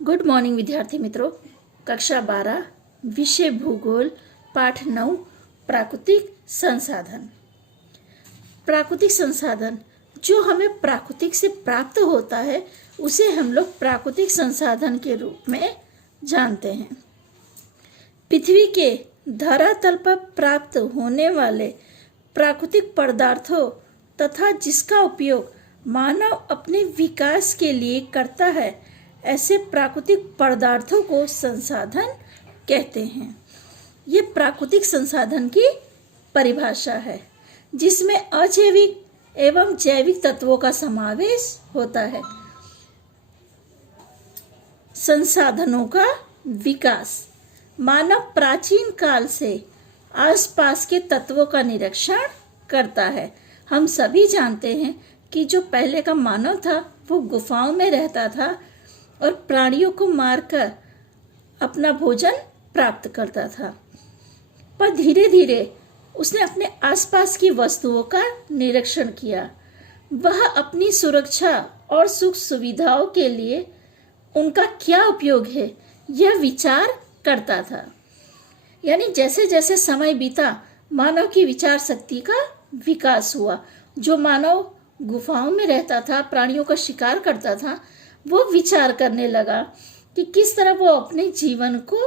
Good morning विद्यार्थी मित्रों। कक्षा 12 विषय भूगोल पाठ 9 प्राकृतिक संसाधन। प्राकृतिक संसाधन जो हमें प्राकृतिक से प्राप्त होता है उसे हम लोग प्राकृतिक संसाधन के रूप में जानते हैं। पृथ्वी के धरातल पर प्राप्त होने वाले प्राकृतिक पदार्थों तथा जिसका उपयोग मानव अपने विकास के लिए करता है, ऐसे प्राकृतिक पदार्थों को संसाधन कहते हैं। ये प्राकृतिक संसाधन की परिभाषा है जिसमें अजैविक एवं जैविक तत्वों का समावेश होता है। संसाधनों का विकास मानव प्राचीन काल से आसपास के तत्वों का निरीक्षण करता है। हम सभी जानते हैं कि जो पहले का मानव था वो गुफाओं में रहता था और प्राणियों को मारकर अपना भोजन प्राप्त करता था, पर धीरे धीरे उसने अपने आसपास की वस्तुओं का निरीक्षण किया। वह अपनी सुरक्षा और सुख सुविधाओं के लिए उनका क्या उपयोग है यह विचार करता था। यानी जैसे जैसे समय बीता मानव की विचार शक्ति का विकास हुआ। जो मानव गुफाओं में रहता था, प्राणियों का शिकार करता था, वो विचार करने लगा कि किस तरह वो अपने जीवन को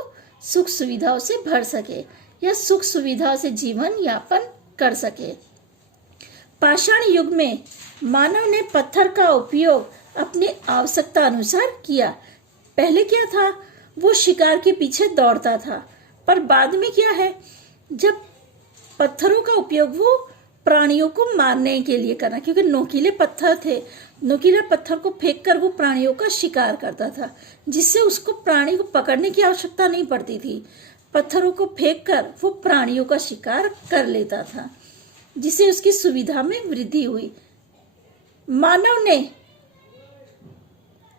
सुख सुविधाओं से भर सके या सुख सुविधाओं से जीवन यापन कर सके। पाषाण युग में मानव ने पत्थर का उपयोग अपनी आवश्यकता अनुसार किया। पहले क्या था, वो शिकार के पीछे दौड़ता था, पर बाद में क्या है, जब पत्थरों का उपयोग वो प्राणियों को मारने के लिए करना, क्योंकि नोकीले पत्थर थे, नोकीले पत्थर को फेंककर वो प्राणियों का शिकार करता था, जिससे उसको प्राणी को पकड़ने की आवश्यकता नहीं पड़ती थी। पत्थरों को फेंककर वो प्राणियों का शिकार कर लेता था, जिससे उसकी सुविधा में वृद्धि हुई। मानव ने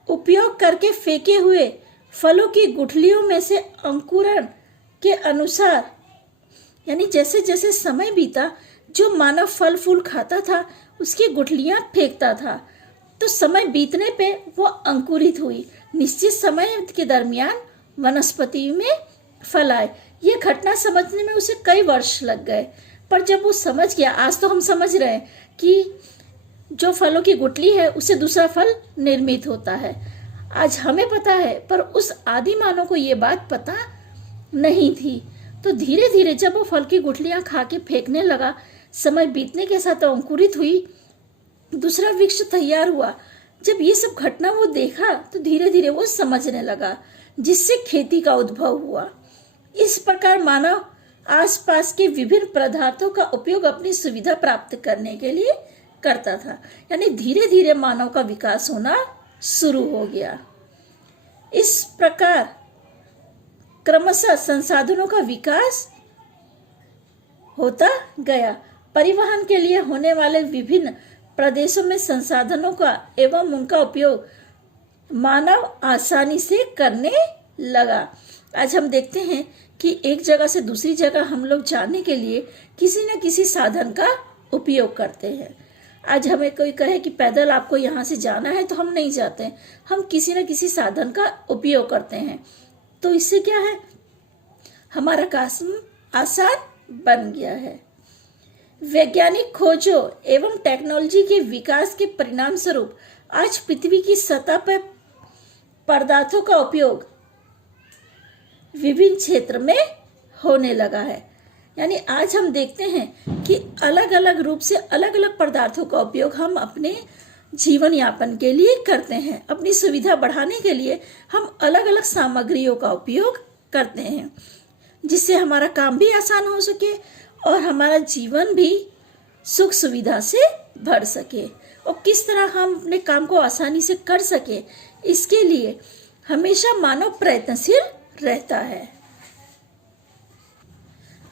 उपयोग करके फेंके हुए फलों की गुठलियों में से अंकुरण के अनुसार, यानी जैसे जैसे समय बीता, जो मानव फल फूल खाता था उसकी गुठलियां फेंकता था, तो समय बीतने पे वो अंकुरित हुई। निश्चित समय के दरमियान वनस्पति में फल आए। ये घटना समझने में उसे कई वर्ष लग गए, पर जब वो समझ गया, आज तो हम समझ रहे हैं कि जो फलों की गुठली है उससे दूसरा फल निर्मित होता है, आज हमें पता है, पर उस आदि मानव को ये बात पता नहीं थी। तो धीरे धीरे जब वो फल की गुठलियां खा के फेंकने लगा, समय बीतने के साथ अंकुरित हुई, दूसरा वृक्ष तैयार हुआ। जब ये सब घटना वो देखा तो धीरे धीरे वो समझने लगा, जिससे खेती का उद्भव हुआ। इस प्रकार मानव आसपास के विभिन्न पदार्थों का उपयोग अपनी सुविधा प्राप्त करने के लिए करता था। यानी धीरे धीरे मानव का विकास होना शुरू हो गया। इस प्रकार क्रमशः संसाधनों का विकास होता गया। परिवहन के लिए होने वाले विभिन्न प्रदेशों में संसाधनों का एवं उनका उपयोग मानव आसानी से करने लगा। आज हम देखते हैं कि एक जगह से दूसरी जगह हम लोग जाने के लिए किसी न किसी साधन का उपयोग करते हैं। आज हमें कोई कहे कि पैदल आपको यहाँ से जाना है तो हम नहीं जाते, हम किसी न किसी साधन का उपयोग करते हैं। तो इससे क्या है, हमारा काम आसान बन गया है। वैज्ञानिक खोजों एवं टेक्नोलॉजी के विकास के परिणाम स्वरूप आज पृथ्वी की सतह पर पदार्थों का उपयोग विभिन्न क्षेत्र में होने लगा है। यानी आज हम देखते हैं कि अलग अलग रूप से अलग अलग पदार्थों का उपयोग हम अपने जीवन यापन के लिए करते हैं। अपनी सुविधा बढ़ाने के लिए हम अलग अलग सामग्रियों का उपयोग करते हैं, जिससे हमारा काम भी आसान हो सके और हमारा जीवन भी सुख सुविधा से भर सके। और किस तरह हम अपने काम को आसानी से कर सके, इसके लिए हमेशा मानव प्रयत्नशील रहता है।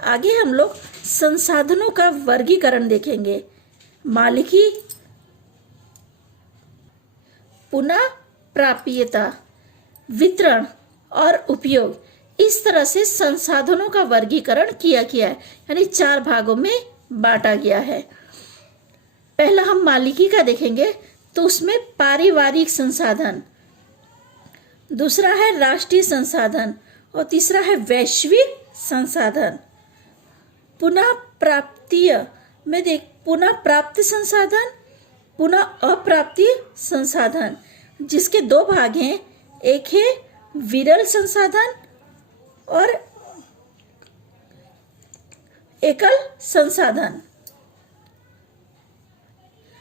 आगे हम लोग संसाधनों का वर्गीकरण देखेंगे। मालिकी, पुनः प्राप्यता, वितरण और उपयोग, इस तरह से संसाधनों का वर्गीकरण किया गया है। यानी 4 भागों में बांटा गया है। पहला हम मालिकी का देखेंगे तो उसमें पारिवारिक संसाधन, दूसरा है राष्ट्रीय संसाधन और तीसरा है वैश्विक संसाधन। पुनः प्राप्तीय में देख पुनः प्राप्त संसाधन, पुनः अप्राप्तीय संसाधन, जिसके दो भाग हैं। एक है विरल संसाधन और एकल संसाधन।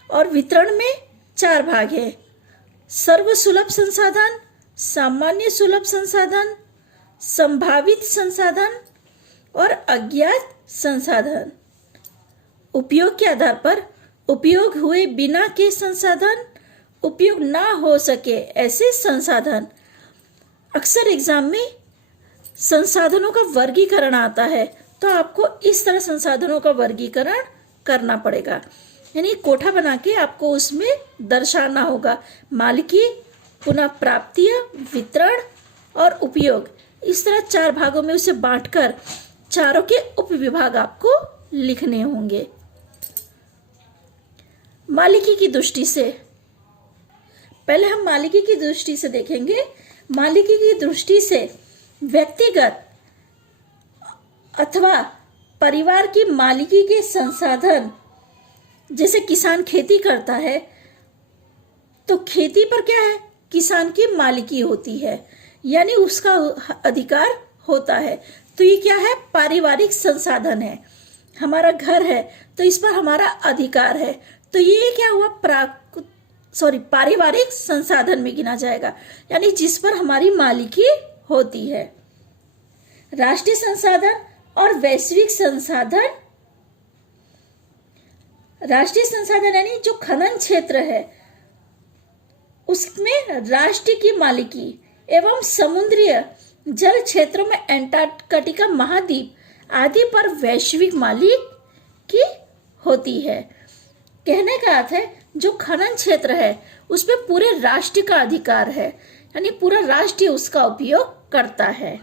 और वितरण में 4 भाग है। सर्वसुलभ संसाधन, सामान्य सुलभ संसाधन, संभावित संसाधन और अज्ञात संसाधन। उपयोग के आधार पर उपयोग हुए बिना के संसाधन, उपयोग ना हो सके ऐसे संसाधन। अक्सर एग्जाम में संसाधनों का वर्गीकरण आता है, तो आपको इस तरह संसाधनों का वर्गीकरण करना पड़ेगा। यानी कोठा बना के आपको उसमें दर्शाना होगा मालिकी, पुनः प्राप्तीय, वितरण और उपयोग। इस तरह 4 भागों में उसे बांटकर चारों के उपविभाग आपको लिखने होंगे। मालिकी की दृष्टि से पहले हम मालिकी की दृष्टि से देखेंगे। मालिकी की दृष्टि से व्यक्तिगत अथवा परिवार की मालिकी के संसाधन, जैसे किसान खेती करता है तो खेती पर क्या है, किसान की मालिकी होती है, यानी उसका अधिकार होता है। तो ये क्या है, पारिवारिक संसाधन है। हमारा घर है तो इस पर हमारा अधिकार है, तो ये क्या हुआ, पारिवारिक संसाधन में गिना जाएगा, यानी जिस पर हमारी मालिकी होती है। राष्ट्रीय संसाधन और वैश्विक संसाधन। राष्ट्रीय संसाधन यानी जो खनन क्षेत्र है उसमें राष्ट्र की मालिकी एवं समुद्रीय जल क्षेत्रों में एंटार्कटिका महाद्वीप आदि पर वैश्विक मालिक की होती है। कहने का अर्थ है जो खनन क्षेत्र है उसमें पूरे राष्ट्र का अधिकार है, यानी पूरा राष्ट्र उसका उपयोग करता है।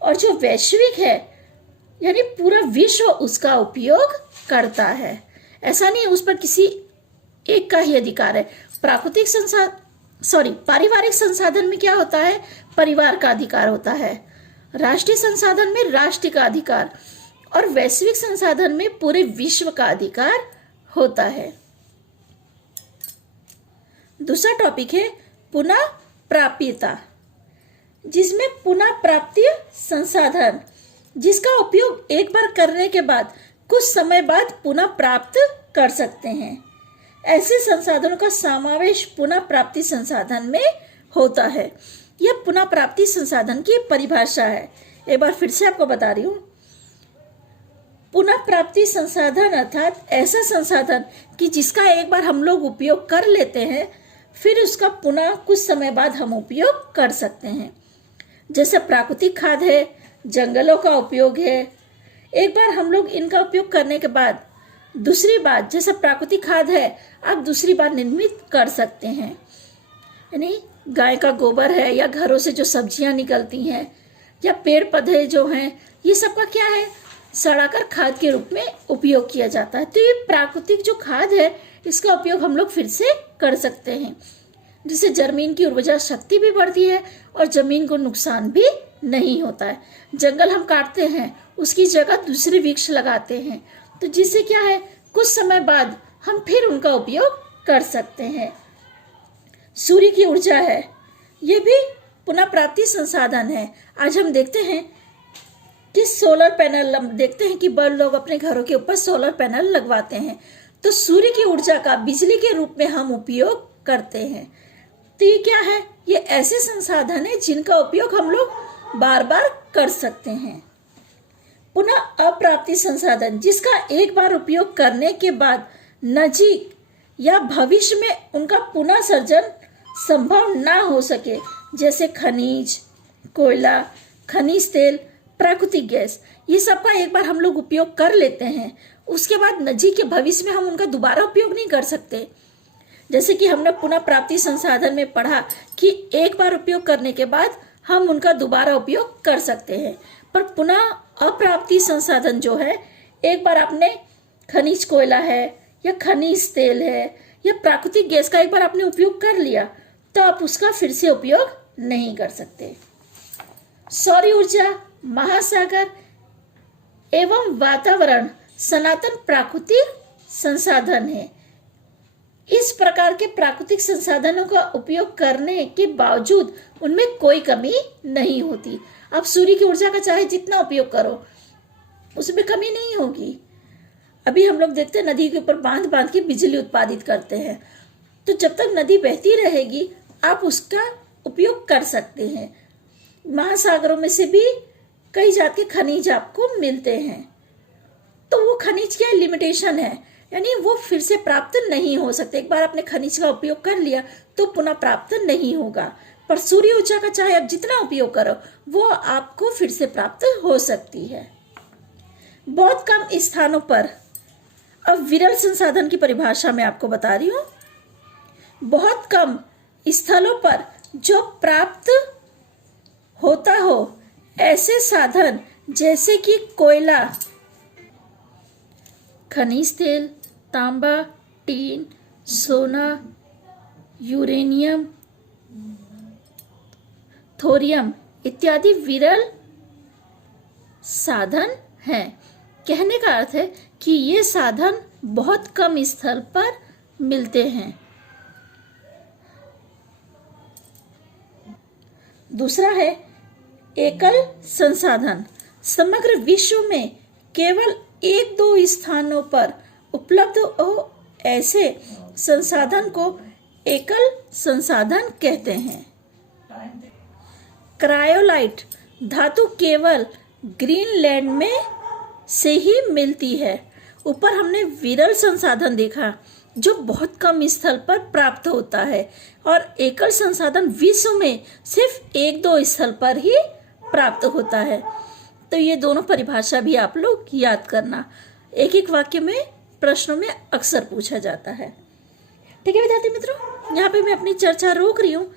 और जो वैश्विक है यानी पूरा विश्व उसका उपयोग करता है। ऐसा नहीं उस पर किसी एक का ही अधिकार है। पारिवारिक संसाधन में क्या होता है, परिवार का अधिकार होता है। राष्ट्रीय संसाधन में राष्ट्र का अधिकार और वैश्विक संसाधन में पूरे विश्व का अधिकार होता है। दूसरा टॉपिक है पुनः प्राप्यता, जिसमें पुनः प्राप्ति संसाधन जिसका उपयोग एक बार करने के बाद कुछ समय बाद पुनः प्राप्त कर सकते हैं। ऐसे संसाधनों का समावेश पुनः प्राप्ति संसाधन में होता है। यह पुनः प्राप्ति संसाधन की परिभाषा है। एक बार फिर से आपको बता रही हूं। पुनः प्राप्ति संसाधन अर्थात ऐसा संसाधन कि जिसका एक बार हम लोग उपयोग कर लेते हैं, फिर उसका पुनः कुछ समय बाद हम उपयोग कर सकते हैं। जैसे प्राकृतिक खाद है, जंगलों का उपयोग है। एक बार हम लोग इनका उपयोग करने के बाद दूसरी बार, जैसे प्राकृतिक खाद है, आप दूसरी बार निर्मित कर सकते हैं। यानी गाय का गोबर है या घरों से जो सब्जियां निकलती हैं या पेड़ पौधे जो हैं, ये सब का क्या है, सड़ाकर खाद के रूप में उपयोग किया जाता है। तो ये प्राकृतिक जो खाद है इसका उपयोग हम लोग फिर से कर सकते हैं, जिससे जमीन की उर्वरा शक्ति भी बढ़ती है और जमीन को नुकसान भी नहीं होता है। जंगल हम काटते हैं, उसकी जगह दूसरे वृक्ष लगाते हैं, तो जिससे क्या है, कुछ समय बाद हम फिर उनका उपयोग कर सकते हैं। सूर्य की ऊर्जा है, ये भी पुनः प्राप्ति संसाधन है। आज हम देखते हैं कि सोलर पैनल, हम देखते हैं कि बड़े लोग अपने घरों के ऊपर सोलर पैनल लगवाते हैं, तो सूर्य की ऊर्जा का बिजली के रूप में हम उपयोग करते हैं। तो ये क्या है, ये ऐसे संसाधन है जिनका उपयोग हम लोग बार बार कर सकते हैं। पुनः अप्राप्ति संसाधन जिसका एक बार उपयोग करने के बाद नजीक या भविष्य में उनका पुनः सर्जन संभव ना हो सके, जैसे खनिज, कोयला, खनिज तेल, प्राकृतिक गैस, ये सब का एक बार हम लोग उपयोग कर लेते हैं, उसके बाद नजीक के भविष्य में हम उनका दोबारा उपयोग नहीं कर सकते। जैसे कि हमने पुनः प्राप्ति संसाधन में पढ़ा कि एक बार उपयोग करने के बाद हम उनका दोबारा उपयोग कर सकते हैं, पर पुनः अप्राप्ति संसाधन जो है, एक बार आपने खनिज कोयला है या खनिज तेल है या प्राकृतिक गैस का एक बार आपने उपयोग कर लिया, तो आप उसका फिर से उपयोग नहीं कर सकते। सौर ऊर्जा, महासागर एवं वातावरण सनातन प्राकृतिक संसाधन है। इस प्रकार के प्राकृतिक संसाधनों का उपयोग करने के बावजूद उनमें कोई कमी नहीं होती। आप सूर्य की ऊर्जा का चाहे जितना उपयोग करो, उसमें कमी नहीं होगी। अभी हम लोग देखते हैं नदी के ऊपर बांध बांध के बिजली उत्पादित करते हैं, तो जब तक नदी बहती रहेगी आप उसका उपयोग कर सकते हैं। महासागरों में से भी कई जात के खनिज आपको मिलते हैं, तो वो खनिज क्या लिमिटेशन है, यानी वो फिर से प्राप्त नहीं हो सकते। एक बार आपने खनिज का उपयोग कर लिया तो पुनः प्राप्त नहीं होगा। पर सूर्य ऊर्जा का चाहे आप जितना उपयोग करो वो आपको फिर से प्राप्त हो सकती है। बहुत कम स्थानों पर, अब विरल संसाधन की परिभाषा मैं आपको बता रही हूँ। बहुत कम स्थलों पर जो प्राप्त होता हो ऐसे साधन जैसे कि कोयला, खनिज तेल, तांबा, टीन, सोना, यूरेनियम, थोरियम इत्यादि विरल साधन हैं। कहने का अर्थ है कि ये साधन बहुत कम स्थल पर मिलते हैं। दूसरा है एकल संसाधन। समग्र विश्व में केवल 1-2 स्थानों पर उपलब्ध हो ऐसे संसाधन को एकल संसाधन कहते हैं। क्रायोलाइट धातु केवल ग्रीनलैंड में से ही मिलती है। ऊपर हमने विरल संसाधन देखा जो बहुत कम स्थल पर प्राप्त होता है, और एकल संसाधन विश्व में सिर्फ 1-2 स्थल पर ही प्राप्त होता है। तो ये दोनों परिभाषा भी आप लोग याद करना, एक एक वाक्य में प्रश्नों में अक्सर पूछा जाता है। ठीक है विद्यार्थी मित्रों, यहाँ पे मैं अपनी चर्चा रोक रही हूँ।